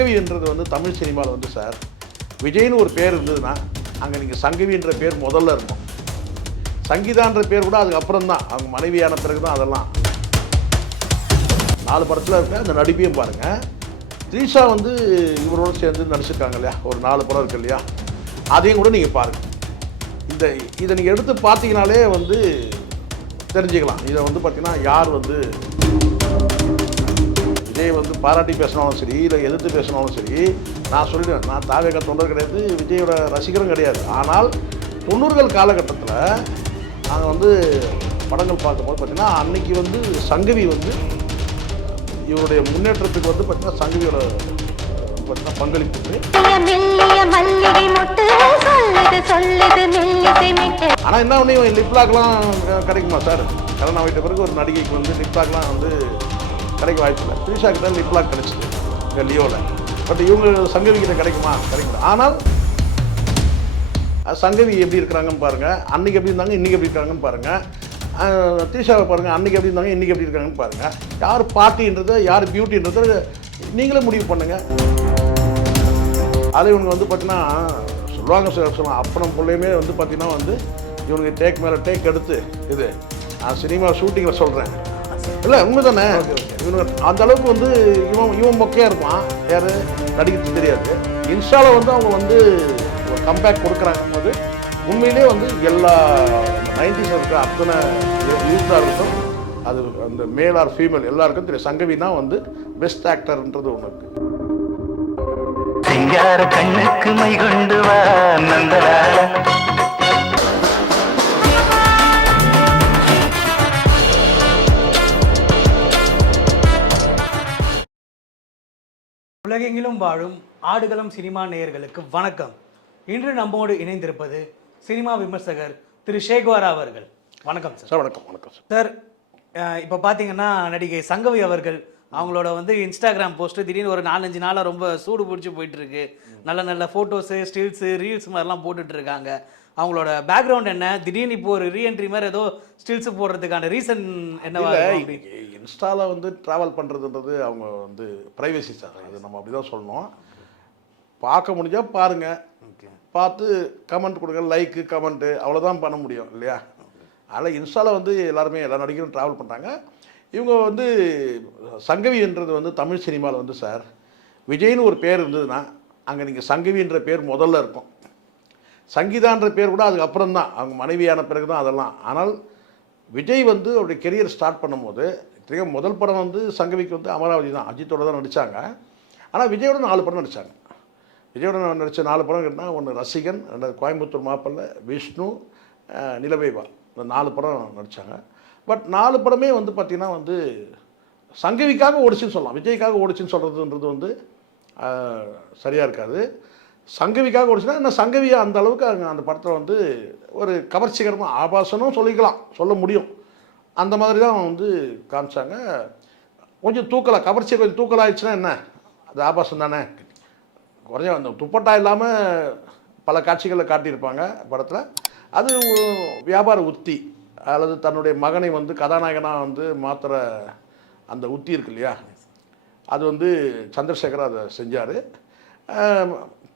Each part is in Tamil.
சங்கவின்றது வந்து தமிழ் சினிமாவில் வந்து சார் விஜய்னு ஒரு பேர் இருந்ததுன்னா அங்கே நீங்கள் சங்கவின்ற பேர் முதல்ல இருக்கும். சங்கீதான்ற பேர் கூட அதுக்கப்புறம் தான், அவங்க மனைவியான பிறகு தான் அதெல்லாம். 4 படத்தில் இருக்க அந்த நடிப்பையும் பாருங்கள். த்ரீஷா வந்து இவரோடு சேர்ந்து நடிச்சிருக்காங்க இல்லையா, ஒரு 4 படம் இருக்கு இல்லையா, அதையும் கூட நீங்கள் பாருங்கள். இதை நீங்கள் எடுத்து பார்த்தீங்கனாலே வந்து தெரிஞ்சுக்கலாம். இதை வந்து பார்த்தீங்கன்னா யார் வந்து விஜய் வந்து பாராட்டி பேசினாலும் சரி, இல்லை எதிர்த்து பேசினாலும் சரி, நான் சொல்லிடுவேன், நான் தாவேக தொண்டர் கிடையாது, விஜயோட ரசிகரும் கிடையாது. ஆனால் 90கள் காலகட்டத்தில் நாங்கள் வந்து படங்கள் பார்க்கும்போது பார்த்தீங்கன்னா அன்னைக்கு வந்து சங்கவி வந்து இவருடைய முன்னேற்றத்துக்கு வந்து பார்த்தீங்கன்னா சங்கவியோட பார்த்தீங்கன்னா பங்களிப்பு. ஆனால் என்ன ஒன்று லிப்லாக்லாம் கிடைக்குமா சார்? கல்யாணம் ஆகிட்ட பிறகு ஒரு நடிகைக்கு வந்து லிப்லாக்லாம் வந்து கிடைக்க வாய்ப்பு இல்லை. த்ரீஷா கிட்ட லிப்லாக் கிடைச்சிது இங்கே லியோவில். பட் இவங்க சங்கவி கிட்ட கிடைக்குமா? கிடைக்கல. ஆனால் சங்கவி எப்படி இருக்கிறாங்கன்னு பாருங்கள், அன்றைக்கி எப்படி இருந்தாங்க, இன்றைக்கி எப்படி இருக்காங்கன்னு பாருங்கள். த்ரீஷாவை பாருங்கள், அன்றைக்கி எப்படி இருந்தாங்க, இன்றைக்கி எப்படி இருக்காங்கன்னு பாருங்கள். யார் பார்ட்டின்றது, யார் பியூட்டின்றது நீங்களே முடிவு பண்ணுங்கள். அது இவங்க வந்து பார்த்தீங்கன்னா சொல்லுவாங்க சொல்லுவாங்க, அப்பனம் பிள்ளையுமே வந்து பார்த்தீங்கன்னா வந்து இவனுக்கு டேக் மேலே டேக் எடுத்து இது நான் சினிமா ஷூட்டிங்கில் சொல்கிறேன் இல்லை, உண்மை தானே. இவனுக்கு அந்த அளவுக்கு வந்து இவன் மொக்கையாக இருப்பான், யார் நடிக்கிறது தெரியாது. இன்ஸ்டாவில் வந்து அவங்க வந்து ஒரு கம்பேக் கொடுக்குறாங்க போது உண்மையிலே வந்து எல்லா 90s இருக்கிற அத்தனை யூத்தாக இருக்கட்டும், அது அந்த மேல் ஆர் ஃபீமேல் எல்லாருக்கும் தெரியும் சங்கவி தான் வந்து பெஸ்ட் ஆக்டர்ன்றது ஒன்று இருக்குது. சிங்கார கண்ணுக்கு மை கொண்டு வா நந்தலால. உலகெங்கிலும் வாழும் ஆடுகளம் சினிமா நேயர்களுக்கு வணக்கம். இன்று நம்மோடு இணைந்திருப்பது சினிமா விமர்சகர் திரு ஷேக்வாரா அவர்கள். வணக்கம் சார். சார் வணக்கம். வணக்கம் சார். இப்போ பார்த்தீங்கன்னா நடிகை சங்கவி அவர்கள் அவங்களோட வந்து இன்ஸ்டாகிராம் போஸ்ட்டு திடீர்னு ஒரு 4-5 நாளாக ரொம்ப சூடு பிடிச்சி போயிட்டுருக்கு. நல்ல நல்ல ஃபோட்டோஸு, ஸ்டில்ஸு, ரீல்ஸ் மாதிரிலாம் போட்டுட்ருக்காங்க. அவங்களோட பேக்ரவுண்ட் என்ன, திடீர்னு இப்போ ஒரு ரீஎன்ட்ரி மாதிரி ஏதோ ஸ்டில்ஸு போடுறதுக்கான ரீசன் என்னவா? இன்ஸ்டாவில் வந்து ட்ராவல் பண்ணுறதுன்றது அவங்க வந்து ப்ரைவசி சார், அது நம்ம அப்படி தான் சொல்லணும். பார்க்க முடிஞ்சால் பாருங்கள், பார்த்து கமெண்ட் கொடுங்க, லைக்கு கமெண்ட்டு அவ்வளோதான் பண்ண முடியும் இல்லையா. அதில் இன்ஸ்டாவில் வந்து எல்லாருமே எல்லா நடிகரும் ட்ராவல் பண்ணுறாங்க. இவங்க வந்து சங்கவின்றது வந்து தமிழ் சினிமாவில் வந்து சார் விஜய்னு ஒரு பேர் இருந்ததுன்னா அங்கே நீங்கள் சங்கவின்ற பேர் முதல்ல இருக்கும். சங்கீதான்ற பேர் கூட அதுக்கப்புறம் தான், அவங்க மனைவியான பிறகு தான் அதெல்லாம். ஆனால் விஜய் வந்து அவருடைய கெரியர் ஸ்டார்ட் பண்ணும்போது முதல் படம் வந்து சங்கவிக்கு வந்து அமராவதி தான், அஜித்தோட தான் நடித்தாங்க. ஆனால் விஜயோட 4 படம் நடித்தாங்க. விஜயோட நடித்த 4 படம் கேட்டால் ஒன்று ரசிகன், 2 கோயம்புத்தூர் மாப்பிள்ளை, விஷ்ணு, நிலவேவா, இந்த 4 படம் நடித்தாங்க. பட் 4 படமே வந்து பார்த்திங்கன்னா வந்து சங்கவிக்காக ஓடிச்சுன்னு சொல்லலாம், விஜய்க்காக ஓடிச்சுன்னு சொல்கிறதுன்றது வந்து சரியாக இருக்காது. சங்கவிக்காக ஓடிச்சுன்னா என்ன, சங்கவியை அந்த அளவுக்கு அந்த படத்தில் வந்து ஒரு கவர்ச்சிகரமாக ஆபாசனும் சொல்ல முடியும், அந்த மாதிரி தான் வந்து காமிச்சாங்க. கொஞ்சம் தூக்கலாக கவர்ச்சி கொஞ்சம் தூக்கலாகிடுச்சுன்னா என்ன, அது ஆபாசம் தானே. குறைஞ்ச அந்த துப்பட்டா இல்லாமல் பல காட்சிகளில் காட்டியிருப்பாங்க படத்தில். அது வியாபார உத்தி, அல்லது தன்னுடைய மகனை வந்து கதாநாயகனாக வந்து மாத்திர அந்த உத்தி இருக்கு இல்லையா, அது வந்து சந்திரசேகர் அதை செஞ்சார்.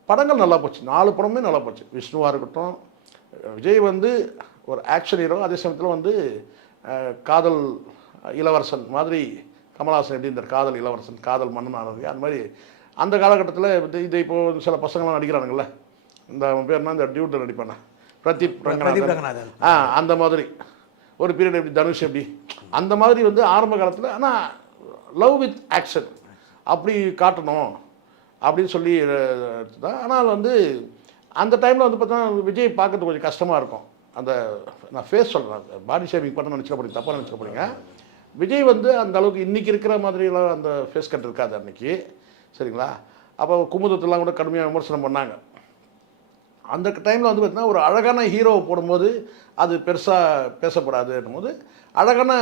படங்கள் நல்லா போச்சு, 4 படமே நல்லா போச்சு. விஷ்ணுவாக இருக்கட்டும், விஜய் வந்து ஒரு ஆக்ஷன் ஹீரோ, அதே சமயத்தில் வந்து காதல் இளவரசன் மாதிரி கமல்ஹாசன் எப்படி இந்த காதல் இளவரசன், காதல் மன்னன் ஆனது, அந்த மாதிரி அந்த காலகட்டத்தில் இது இப்போது சில பசங்கள்லாம் நடிக்கிறானுங்களே, இந்த பேர்னா இந்த டியூட்டில் நடிப்பானே பிரதீப் ரங்கநாதன், அந்த மாதிரி ஒரு பீரியட் எப்படி தனுஷ் எப்படி அந்த மாதிரி வந்து ஆரம்ப காலத்தில். ஆனால் லவ் வித் ஆக்ஷன் அப்படி காட்டணும் அப்படின்னு சொல்லி தான். ஆனால் வந்து அந்த டைமில் வந்து பார்த்தோன்னா விஜய் பார்க்கறது கொஞ்சம் கஷ்டமாக இருக்கும். அந்த நான் ஃபேஸ் சொல்கிறேன், பாடி ஷேவிங் பண்ண நினச்சிட போறீங்க, தப்பாக நினச்சிட போறீங்க. விஜய் வந்து அந்த அளவுக்கு இன்றைக்கி இருக்கிற மாதிரிலாம் அந்த ஃபேஸ் கட் இருக்காது அன்றைக்கி, சரிங்களா. அப்போ குமுதத்தெல்லாம் கூட கடுமையாக விமர்சனம் பண்ணாங்க. அந்த டைமில் வந்து பார்த்திங்கன்னா ஒரு அழகான ஹீரோவை போடும்போது அது பெருசாக பேசப்படாதுன்னும் போது அழகான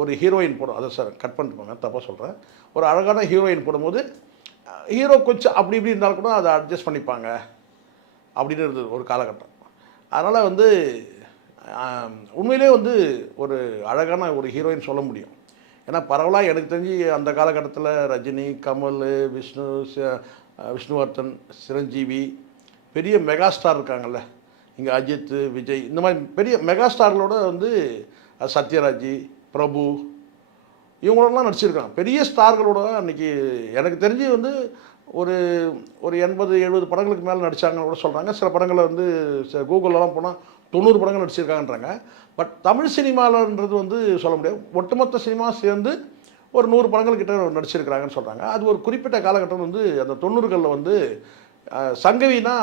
ஒரு ஹீரோயின் போடும், அதை சார் கட் பண்ணிட்டு போங்க, தப்பாக சொல்கிறேன். ஒரு அழகான ஹீரோயின் போடும்போது ஹீரோ கொஞ்சம் அப்படி இப்படி இருந்தாலும் கூட அதை அட்ஜஸ்ட் பண்ணிப்பாங்க அப்படின்னு இருந்தது ஒரு காலகட்டம். அதனால் வந்து உண்மையிலே வந்து ஒரு அழகான ஒரு ஹீரோயின் சொல்ல முடியும். ஏன்னா பரவலாக எனக்கு தெரிஞ்சு அந்த காலகட்டத்தில் ரஜினி, கமல், விஷ்ணுவர்தன், சிரஞ்சீவி, பெரிய மெகா ஸ்டார் இருக்காங்கல்ல, இங்கே அஜித், விஜய், இந்த மாதிரி பெரிய மெகா ஸ்டார்களோட வந்து சத்யராஜ், பிரபு இவங்களோடலாம் நடிச்சிருக்காங்க. பெரிய ஸ்டார்களோட அன்றைக்கி எனக்கு தெரிஞ்சு வந்து ஒரு 80-70 படங்களுக்கு மேலே நடித்தாங்கன்னு கூட சொல்கிறாங்க. சில படங்களில் வந்து கூகுளெலாம் போனால் 90 படங்கள் நடிச்சிருக்காங்கன்றாங்க. பட் தமிழ் சினிமாவில்ன்றது வந்து சொல்ல முடியாது. ஒட்டுமொத்த சினிமா சேர்ந்து ஒரு 100 படங்கள் கிட்ட நடிச்சிருக்கிறாங்கன்னு சொல்கிறாங்க. அது ஒரு குறிப்பிட்ட காலகட்டம் வந்து அந்த 90களில் வந்து சங்கவினா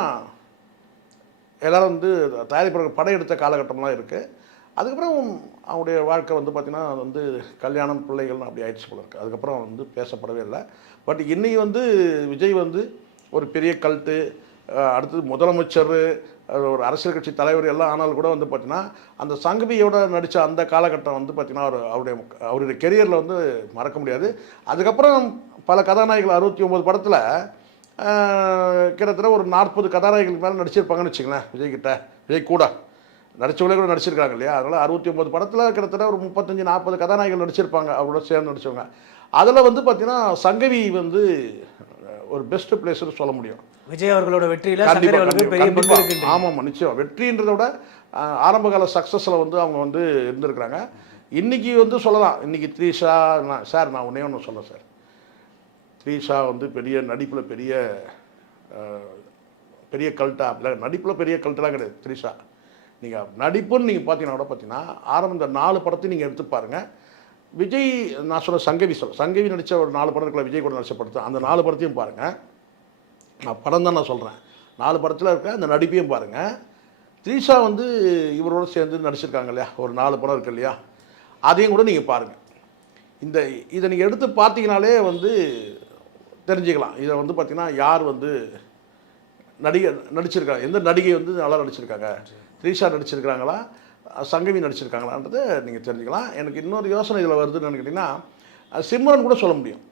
எல்லோரும் வந்து தயாரிப்பாளர்கள் படம் எடுத்த காலகட்டம்லாம் இருக்குது. அதுக்கப்புறம் அவங்களுடைய வாழ்க்கை வந்து பார்த்திங்கன்னா வந்து கல்யாணம், பிள்ளைகள்னு அப்படி ஆயிடுச்சு போல இருக்குது. அதுக்கப்புறம் வந்து பேசப்படவே இல்லை. பட் இன்றைக்கி வந்து விஜய் வந்து ஒரு பெரிய கல்ட்டு, அடுத்தது முதலமைச்சர், ஒரு அரசியல் கட்சி தலைவர் எல்லாம் ஆனாலும் கூட வந்து பார்த்திங்கன்னா அந்த சங்கவியோட நடித்த அந்த காலகட்டம் வந்து பார்த்திங்கன்னா அவருடைய கெரியரில் வந்து மறக்க முடியாது. அதுக்கப்புறம் பல கதாநாயகிகள் 69 படத்தில் கிட்டத்தட்ட ஒரு 40 கதாநாயகிகளுக்கு மேலே நடிச்சிருப்பாங்கன்னு வச்சுங்களேன். விஜய் கூட நடித்தவங்களே கூட நடிச்சிருக்காங்க இல்லையா. அதனால் 69 படத்தில் கிட்டத்தட்ட ஒரு 35-40 கதாநாயகிகள் நடிச்சிருப்பாங்க அவரோட சேர்ந்து நடித்தவங்க. அதில் வந்து பார்த்திங்கன்னா சங்கவி வந்து ஒரு பெஸ்ட் பிளேஸ்னு சொல்ல முடியும். விஜய் அவர்களோட வெற்றியில் சங்கவி அவர்களுக்கு பெரிய பங்கு இருக்கு. ஆமாம், நிச்சயம். வெற்றின்றதை விட ஆரம்பகால சக்ஸஸில் வந்து அவங்க வந்து இருந்திருக்கிறாங்க. இன்றைக்கி வந்து சொல்லலாம், இன்றைக்கி த்ரீஷா சார், நான் ஒன்றே ஒன்று சொல்ல சார், த்ரீஷா வந்து பெரிய நடிப்பில் பெரிய கல்ட்டா, அப்படிலாம் நடிப்பில் பெரிய கல்ட்டெலாம் கிடையாது. த்ரீஷா நீங்கள் நடிப்புன்னு நீங்கள் பார்த்தீங்கன்னா கூட பார்த்தீங்கன்னா இந்த 4 படத்தையும் நீங்கள் எடுத்து பாருங்கள். விஜய், நான் சொல்ல சங்கவி நடித்த ஒரு 4 படம் இருக்கல, விஜய் கூட நடித்த படத்தை, அந்த 4 படத்தையும் பாருங்கள். நான் படம் தான் நான் சொல்கிறேன். 4 படத்தில் இருக்க அந்த நடிப்பையும் பாருங்கள். த்ரீஷா வந்து இவரோடு சேர்ந்து நடிச்சிருக்காங்க இல்லையா, ஒரு 4 படம் இருக்கு இல்லையா, அதையும் கூட நீங்கள் பாருங்கள். இதை நீங்கள் எடுத்து பார்த்தீங்கனாலே வந்து தெரிஞ்சுக்கலாம். இதை வந்து பார்த்திங்கன்னா யார் வந்து நடிச்சிருக்காங்க, எந்த நடிகை வந்து நல்லா நடிச்சிருக்காங்க, த்ரீஷா நடிச்சிருக்கிறாங்களா, சங்கவி நடிச்சிருக்காங்களான்றதை நீங்கள் தெரிஞ்சுக்கலாம். எனக்கு இன்னொரு யோசனை இதில் வருதுன்னு கேட்டிங்கன்னா, சிம்ரன் கூட சொல்ல முடியும்.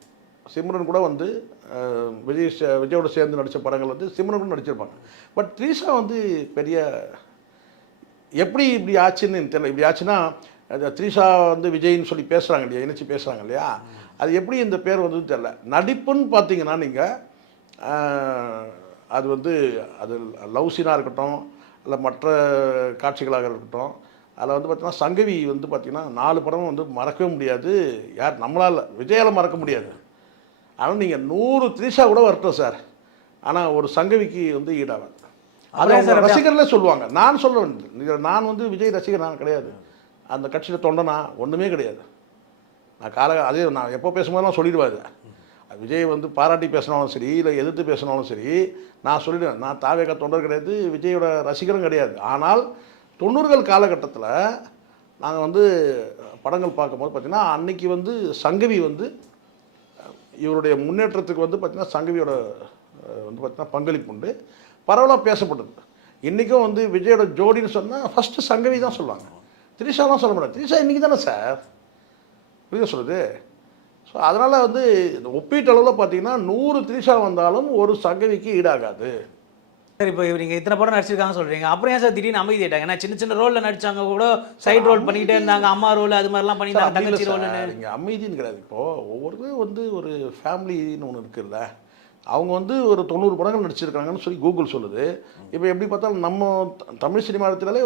சிம்ரன் கூட வந்து விஜயோட சேர்ந்து நடித்த படங்கள் வந்து சிம்ரன் கூட நடிச்சிருப்பாங்க. பட் த்ரீஷா வந்து பெரிய எப்படி இப்படி ஆச்சுன்னு எனக்கு தெரியல. இப்படி ஆச்சுன்னா த்ரீஷா வந்து விஜய்ன்னு சொல்லி பேசுகிறாங்க இல்லையா, இணைச்சி பேசுகிறாங்க இல்லையா, அது எப்படி இந்த பேர் வந்து தெரில. நடிப்புன்னு பார்த்தீங்கன்னா நீங்கள் அது வந்து அது லவ் சீனாக இருக்கட்டும், இல்லை மற்ற காட்சிகளாக இருக்கட்டும், அதில் வந்து பார்த்திங்கன்னா சங்கவி வந்து பார்த்திங்கன்னா 4 படமும் வந்து மறக்கவே முடியாது. யார் நம்மளால், விஜயால் மறக்க முடியாது. ஆனால் நீங்கள் 100 த்ரீஷா கூட வரட்டும் சார், ஆனால் ஒரு சங்கவிக்கு வந்து ஈடாகாது. அது அவங்க ரசிகர்களே சொல்லுவாங்க. நான் சொல்ல வேண்டியது, நான் வந்து விஜய் ரசிகர் நான் கிடையாது, அந்த கட்சியில் தொண்டனா ஒன்றுமே கிடையாது. நான் அதே நான் எப்போ பேசும்போது சொல்லிடுவாரு. விஜய் வந்து பாராட்டி பேசினாலும் சரி, இல்லை எதிர்த்து பேசினாலும் சரி, நான் சொல்லிடுவேன், நான் தாவேக தொண்டர் கிடையாது, விஜயோட ரசிகரும் கிடையாது. ஆனால் 90கள் காலகட்டத்தில் நாங்கள் வந்து படங்கள் பார்க்கும்போது பார்த்திங்கன்னா அன்றைக்கி வந்து சங்கவி வந்து இவருடைய முன்னேற்றத்துக்கு வந்து பார்த்திங்கன்னா சங்கவியோட வந்து பார்த்திங்கன்னா பங்களிப்பு உண்டு, பரவலாக பேசப்பட்டது. இன்றைக்கும் வந்து விஜயோட ஜோடின்னு சொன்னால் ஃபஸ்ட்டு சங்கவி தான் சொல்லுவாங்க, த்ரீஷாலாம் சொல்ல மாட்டாங்க. த்ரீஷா இன்றைக்கி தானே சார் புரியுது சொல்லுது. ஸோ அதனால் வந்து ஒப்பீட்டளவில் பார்த்தீங்கன்னா 100 த்ரீஷா வந்தாலும் ஒரு சங்கவிக்கு ஈடாகாது. சார், இப்போ நீங்கள் இத்தனை படம் நடிச்சிருக்காங்க சொல்கிறீங்க, அப்புறம் ஏன் சார் திடீர்னு அமைதி ஆயிட்டாங்க? ஏன்னா சின்ன சின்ன ரோலில் நடிச்சாங்க, கூட சைட் ரோல் பண்ணிக்கிட்டே இருந்தாங்க, அம்மா ரோல் அது மாதிரிலாம் பண்ணிட்டாங்க, தங்கச்சி ரோல். நீங்கள் அமைதின்னு கிடையாது. இப்போது ஒவ்வொரு வந்து ஒரு ஃபேமிலின்னு ஒன்று இருக்குல்ல, அவங்க வந்து ஒரு 90 படங்கள் நடிச்சிருக்காங்கன்னு சொல்லி கூகுள் சொல்லுது. இப்போ எப்படி பார்த்தாலும் நம்ம தமிழ் சினிமாத்திலே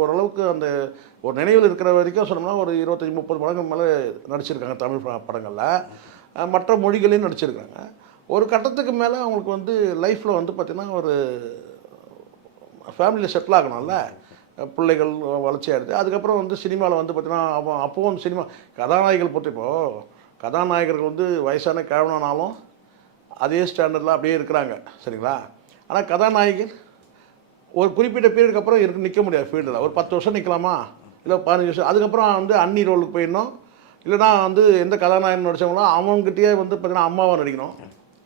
ஓரளவுக்கு அந்த ஒரு நினைவில் இருக்கிற வரைக்கும் சொன்னோம்னா ஒரு 25-30 படங்கள் மேலே நடிச்சிருக்காங்க தமிழ் படங்களில். மற்ற மொழிகளையும் நடிச்சிருக்காங்க. ஒரு கட்டத்துக்கு மேலே அவங்களுக்கு வந்து லைஃப்பில் வந்து பார்த்திங்கன்னா ஒரு ஃபேமிலியில் செட்டில் ஆகணும்ல, பிள்ளைகள் வளர்ச்சி ஆகிடுது. அதுக்கப்புறம் வந்து சினிமாவில் வந்து பார்த்திங்கன்னா அப்போவும் சினிமா கதாநாயகர்கள் பொறுத்து, இப்போது கதாநாயகர்கள் வந்து வயசான கிழவனானாலும் அதே ஸ்டாண்டர்டில் அப்படியே இருக்கிறாங்க, சரிங்களா. ஆனால் கதாநாயகன் ஒரு குறிப்பிட்ட பீரியடுக்கு அப்புறம் நிற்க முடியாது ஃபீல்டில். ஒரு 10 வருஷம் நிற்கலாமா, இல்லை 15 வருஷம். அதுக்கப்புறம் வந்து அன்னி ரோலுக்கு போயிடணும், இல்லைனா வந்து எந்த கதாநாயகன் நடித்தவங்களோ அவங்ககிட்டயே வந்து பார்த்திங்கன்னா அம்மாவாக நடிக்கணும்.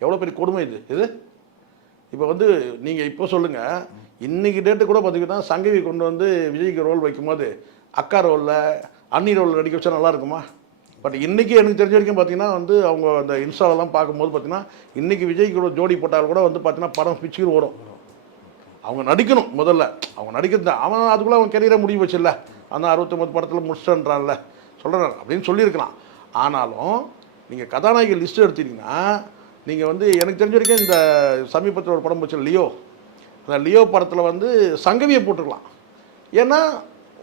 எவ்வளோ பெரிய கொடுமை இது. இப்போ வந்து நீங்கள் இப்போ சொல்லுங்கள், இன்றைக்கி டேட்டு கூட பார்த்திங்கன்னா சங்கவி கொண்டு வந்து விஜய்க்கு ரோல் வைக்கும்போது அக்கா ரோலில் அன்னி ரோலில் நடிக்க வச்சா நல்லா இருக்குமா? பட் இன்றைக்கி எனக்கு தெரிஞ்ச வரைக்கும் பார்த்திங்கன்னா வந்து அவங்க அந்த இன்ஸ்டாலெலாம் பார்க்கும்போது பார்த்திங்கன்னா இன்றைக்கி விஜய்க்கு கூட ஜோடி போட்டால் கூட வந்து பார்த்திங்கன்னா படம் பிச்சுக்கு ஓடும். அவங்க நடிக்கணும், முதல்ல அவங்க நடிக்கிறது தான். அவன் அதுக்குள்ளே அவன் கெரியரை முடிவு வச்சில்ல, அந்த 69 படத்தில் முடிச்சிட்டன்றான்ல சொல்கிறான் அப்படின்னு சொல்லியிருக்கலாம். ஆனாலும் நீங்கள் கதாநாயகி லிஸ்ட் எடுத்தீங்கன்னா நீங்கள் வந்து எனக்கு தெரிஞ்ச வரைக்கும் இந்த சமீபத்தில் ஒரு படம் போச்சு லியோ, அந்த லியோ படத்தில் வந்து சங்கவியை போட்டுக்கலாம். ஏன்னா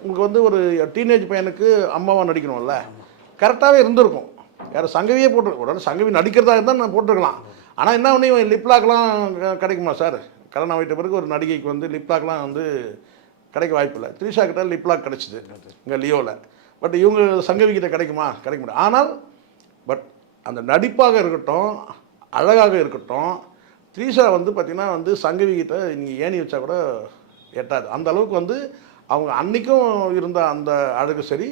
உங்களுக்கு வந்து ஒரு டீனேஜ் பையனுக்கு அம்மாவாக நடிக்கணும்ல, கரெக்டாகவே இருந்திருக்கும். யார் சங்கவியே போட்டு சங்கவி நடிக்கிறதா இருந்தால் நான் போட்டுருக்கலாம். ஆனால் என்ன ஒன்று இவன் லிப்லாக்லாம் கிடைக்குமா சார்? கல்யாணம் ஆகிட்ட பிறகு ஒரு நடிகைக்கு வந்து லிப்லாக்லாம் வந்து கிடைக்க வாய்ப்பில்லை. த்ரிஷா கிட்ட லிப்லாக் கிடச்சிது இங்கே லியோவில். பட் இவங்க சங்கவி கிட்ட கிடைக்குமா? கிடைக்க முடியாது. ஆனால் பட் அந்த நடிப்பாக இருக்கட்டும், அழகாக இருக்கட்டும், த்ரிஷா வந்து பார்த்திங்கன்னா வந்து சங்கவி கிட்ட நீங்கள் ஏணி வச்சா கூட எட்டாது. அந்த அளவுக்கு வந்து அவங்க அன்றைக்கும் இருந்த அந்த அழகு சரி,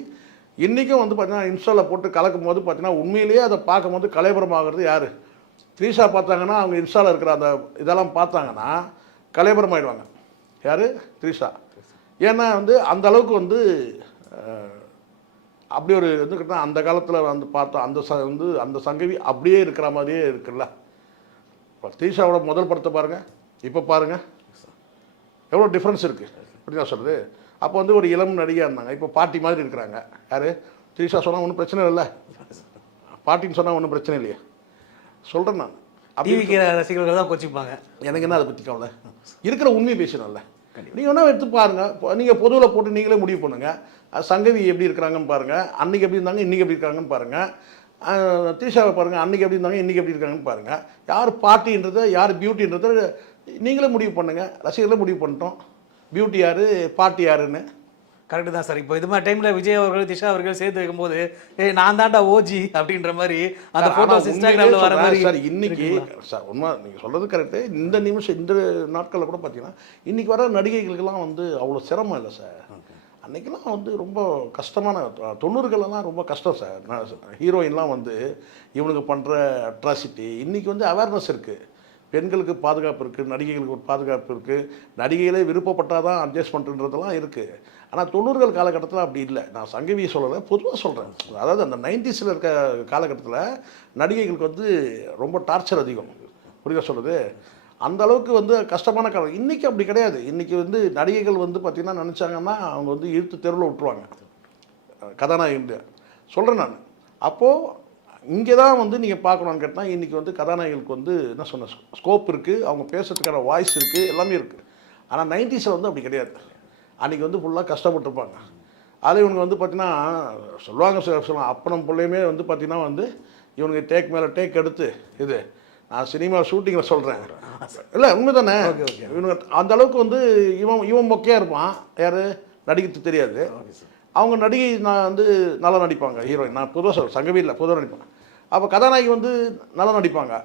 இன்றைக்கும் வந்து பார்த்திங்கன்னா இன்ஸ்டாவில் போட்டு கலக்கும் போது பார்த்திங்கன்னா உண்மையிலேயே அதை பார்க்கும் போது கலைபுரமாகிறது யார்? த்ரிஷா பார்த்தாங்கன்னா அவங்க இன்ஸ்டாவில் இருக்கிற அந்த இதெல்லாம் பார்த்தாங்கன்னா கலைபுரம் ஆகிடுவாங்க. யார்? த்ரிஷா. ஏன்னா வந்து அந்த அளவுக்கு வந்து அப்படி ஒரு இது கிட்ட அந்த காலத்தில் வந்து பார்த்தோம் அந்த வந்து அந்த சங்கவி அப்படியே இருக்கிற மாதிரியே இருக்குல்ல. இப்போ த்ரிஷாவோட முதல் படத்தை பாருங்கள், இப்போ பாருங்கள், எவ்வளோ டிஃப்ரென்ஸ் இருக்குது. அப்படி தான் சொல்கிறது. அப்போ வந்து ஒரு இளம் நடிகையாக இருந்தாங்க, இப்போ பாட்டி மாதிரி இருக்கிறாங்க. யார்? த்ரிஷா சொன்னால் ஒன்றும் பிரச்சனை இல்லை, பாட்டின்னு சொன்னால் ஒன்றும் பிரச்சனை இல்லையா? சொல்கிறேன் நான். டிவிக்கு ரசிகர்கள் தான் கோச்சிப்பாங்க. எனக்கு என்ன அதை பற்றி கவலை? இருக்கிற உண்மையை பேசணும்ல. நீங்கள் வேணால் எடுத்து பாருங்கள். நீங்கள் பொதுவில் போட்டு நீங்களே முடிவு பண்ணுங்கள். சங்கவி எப்படி இருக்கிறாங்கன்னு பாருங்கள், அன்றைக்கி எப்படி இருந்தாங்க இன்றைக்கி எப்படி இருக்காங்கன்னு பாருங்கள். த்ரிஷாவை பாருங்கள், அன்றைக்கி எப்படி இருந்தாங்க இன்றைக்கி எப்படி இருக்காங்கன்னு பாருங்கள். யார் பார்ட்டின்றதை யார் பியூட்டின்றதை நீங்களே முடிவு பண்ணுங்கள். ரசிகர்களே முடிவு பண்ணிட்டோம் பியூட்டி யார் பார்ட்டி யாருன்னு. கரெக்டு தான் சார். இப்போ இது மாதிரி டைமில் விஜய் அவர்கள் திஷா அவர்கள் சேர்த்து வைக்கும்போது நான் தாண்டா ஓஜி அப்படின்ற மாதிரி அந்த ஃபோட்டோஸ் இன்ஸ்டாகிராமில் வர மாதிரி சார். இன்னைக்கு சார் உண்மை நீங்கள் சொல்கிறது கரெக்டு. இந்த நிமிஷம் இந்த நாட்களில் கூட பார்த்தீங்கன்னா இன்றைக்கி வர நடிகைகளுக்கெல்லாம் வந்து அவ்வளோ சிரமம் இல்லை சார். அன்றைக்கெல்லாம் வந்து ரொம்ப கஷ்டமான 90களெல்லாம் ரொம்ப கஷ்டம் சார். ஹீரோயின்லாம் வந்து இவனுக்கு பண்ணுற அட்ராசிட்டி. இன்றைக்கி வந்து அவேர்னஸ் இருக்குது, பெண்களுக்கு பாதுகாப்பு இருக்குது, நடிகைகளுக்கு ஒரு பாதுகாப்பு இருக்குது, நடிகைகளே விருப்பப்பட்டால் தான் அட்ஜஸ்ட்மெண்ட்டுன்றதெல்லாம் இருக்குது. ஆனால் 90கள் காலகட்டத்தில் அப்படி இல்லை. நான் சங்கவியை சொல்லலை, பொதுவாக சொல்கிறேன். அதாவது அந்த 90ஸில் இருக்க காலகட்டத்தில் நடிகைகளுக்கு வந்து ரொம்ப டார்ச்சர் அதிகம். புரியுதா சொல்கிறது? அந்த அளவுக்கு வந்து கஷ்டமான காலம். இன்றைக்கி அப்படி கிடையாது. இன்றைக்கி வந்து நடிகைகள் வந்து பார்த்திங்கன்னா நினச்சாங்கன்னா அவங்க வந்து இழுத்து தெருவில் விட்டுருவாங்க கதாநாயகன். சொல்கிறேன் நான். அப்போது இங்கே தான் வந்து நீங்கள் பார்க்கணுன்னு கேட்டால் இன்றைக்கி வந்து கதாநாயகிகளுக்கு வந்து என்ன சொன்ன ஸ்கோப் இருக்குது, அவங்க பேசுறதுக்கான வாய்ஸ் இருக்குது, எல்லாமே இருக்குது. ஆனால் 90ஸில் வந்து அப்படி கிடையாது. அன்றைக்கி வந்து ஃபுல்லாக கஷ்டப்பட்டுருப்பாங்க. அதில் இவனுக்கு வந்து பார்த்திங்கன்னா சொல்லுவாங்க சொல்லலாம், அப்பனம் பிள்ளையுமே வந்து பார்த்திங்கன்னா வந்து இவனுக்கு டேக் மேலே டேக் எடுத்து இது நான் சினிமா ஷூட்டிங்கில் சொல்கிறேன் இல்லை உண்மை தானே. இவனுக்கு அந்த அளவுக்கு வந்து இவன் மொக்கையாக இருப்பான். யார்? நடிக்கிறது தெரியாது. அவங்க நடிகை நான் வந்து நல்லா நடிப்பாங்க, ஹீரோயின். நான் பொதுவாக சொல்கிறேன், சங்கவியில் பொதுவாக நடிப்பாங்க. அப்போ கதாநாயகி வந்து நல்லா நடிப்பாங்க.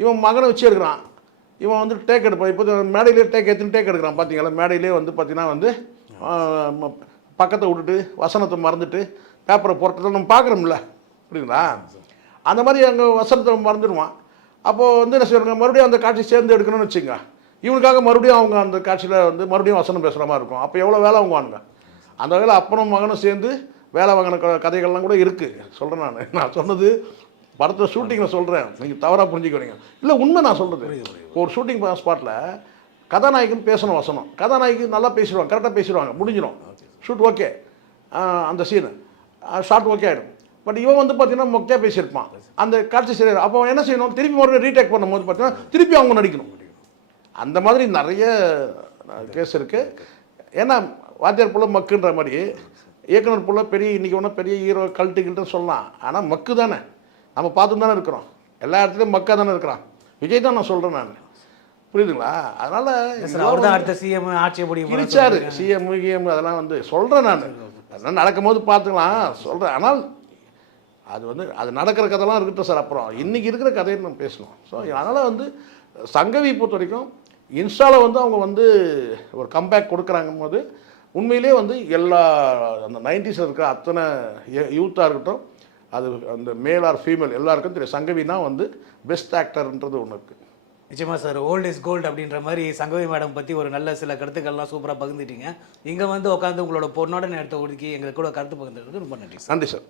இவன் மகனை வச்சு எடுக்கிறான், இவன் வந்து டேக் எடுப்பான். இப்போ மேடையிலே டேக் எடுக்கிறான். பார்த்தீங்களா? மேடையிலே வந்து பார்த்தீங்கன்னா வந்து பக்கத்தை விட்டுட்டு வசனத்தை மறந்துட்டு பேப்பரை போடுறத நம்ம பார்க்குறோம்ல, புரியுங்களா? அந்த மாதிரி அங்கே வசனத்தை மறந்துடுவான். அப்போது வந்து என்ன செய்வாங்க, மறுபடியும் அந்த காட்சி சேர்ந்து எடுக்கணும்னு வச்சுங்க, இவனுக்காக மறுபடியும் அவங்க அந்த காட்சியில் வந்து மறுபடியும் வசனம் பேசுகிற மாதிரி இருக்கும். அப்போ எவ்வளோ வேலை அவங்க வாங்க. அந்த வகையில் அப்பனும் மகனும் சேர்ந்து வேலை வாங்கின கதைகள்லாம் கூட இருக்குது. சொல்கிறேன் நான் சொன்னது படத்தை ஷூட்டிங்கில் சொல்கிறேன், நீங்கள் தவறாக புரிஞ்சுக்கிறீங்க. இல்லை உண்மை நான் சொல்கிறது. ஒரு ஷூட்டிங் ஸ்பாட்டில் கதாநாயகன் பேசணும் வசனம், கதாநாயகி நல்லா பேசிடுவாங்க, கரெக்டாக பேசிடுவாங்க, முடிஞ்சிடும் ஷூட் ஓகே, அந்த சீனு ஷார்ட் ஓகே ஆகிடும். பட் இவன் வந்து பார்த்தீங்கன்னா மொக்கையாக பேசியிருப்பான், அந்த காட்சி சரியாக. அப்போ என்ன செய்யணும், திருப்பி மறுபடியும் ரீடேக் பண்ணும்போது பார்த்தீங்கன்னா திருப்பி அவங்க நடிக்கணும். அந்த மாதிரி நிறைய கேஸ் இருக்குது. ஏன்னா வாத்தியார் புள்ள மக்குன்ற மாதிரி இயக்குனர் புள்ள பெரிய இன்றைக்கி ஒன்றும் பெரிய ஹீரோ கல்ட்டுக்கிட்டு சொல்லலாம். ஆனால் மக்கு தானே, நம்ம பார்த்து தானே இருக்கிறோம். எல்லா இடத்துலையும் மக்கா தானே இருக்கிறான். விஜய் தான் நான் சொல்கிறேன் நான், புரியுதுங்களா? அதனால் அவர் தான் அடுத்த சிஎம் ஆட்சியை பிடிச்சார். சிஎம் கிஎம் அதெல்லாம் வந்து சொல்கிறேன் நான், அதெல்லாம் நடக்கும்போது பார்த்துக்கலாம் சொல்கிறேன். ஆனால் அது வந்து அது நடக்கிற கதைலாம் இருக்கட்டும் சார். அப்புறம் இன்றைக்கி இருக்கிற கதையை நம்ம பேசணும். ஸோ அதனால் வந்து சங்கவி பொறுத்த வரைக்கும் இன்ஸ்டாவில் வந்து அவங்க வந்து ஒரு கம்பேக் கொடுக்குறாங்கும் போது உண்மையிலே வந்து எல்லா அந்த 90ஸில் இருக்கிற அத்தனை யூத்தாக இருக்கட்டும், அது அந்த மேல் ஆர் ஃபீமேல் எல்லாருக்கும் தெரியும் சங்கவினா வந்து பெஸ்ட் ஆக்டர்ன்றது ஒன்று இருக்குது. நிச்சயமாக சார், ஓல்ட் இஸ் கோல்டு அப்படின்ற மாதிரி சங்கவி மேடம் பற்றி ஒரு நல்ல சில கருத்துக்கள்லாம் சூப்பராக பகிர்ந்துட்டீங்க. இங்கே வந்து உட்காந்து உங்களோட பொண்ணோட நேரத்தை ஒதுக்கி எங்களுக்கு கூட கருத்து பகிர்ந்துருக்கு. ரொம்ப நன்றி சார். நன்றி சார்.